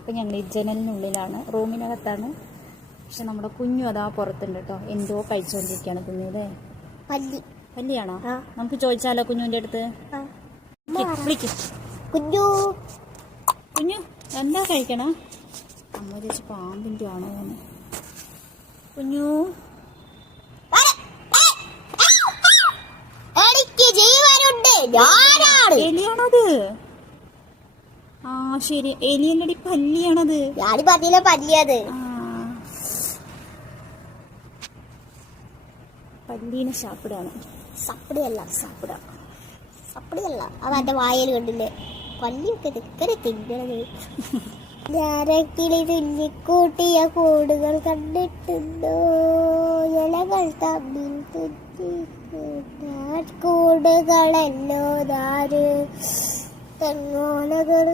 അപ്പം ഞങ്ങൾ ഈ ജനലിനുള്ളിലാണ്, റൂമിനകത്താണ്. പക്ഷെ നമ്മുടെ കുഞ്ഞു അതാ പുറത്തുണ്ട് കേട്ടോ, എന്തോ കഴിച്ചുകൊണ്ടിരിക്കുകയാണ്. കുഞ്ഞില്ലേ പല്ലിയാണോ? നമുക്ക് ചോദിച്ചാലോ കുഞ്ഞുവിൻ്റെ അടുത്ത്? കുഞ്ഞു കുഞ്ഞു എന്താ കഴിക്കണ? അമ്മ ചേച്ചി പാമ്പിൻ്റെ ആണോ? കുഞ്ഞു എലിയാണത്? ആ ശരി, എലിയല്ലടി പല്ലിയാണത്. പല്ലീനെ സാപ്പിടാണ്. സപ്പടിയല്ല അതെന്റെ വായൽ കണ്ടില്ലേ പല്ലിയൊക്കെ ഇതൊക്കെ തിന്നണത്. ഞാനക്കിളി തുല്ലിക്കൂട്ടിയ കൂടുകൾ കണ്ടിട്ടുണ്ടോ? ഇലകൾ തമ്മിൽ കൂടുകളല്ലോ തെങ്ങോലകൾ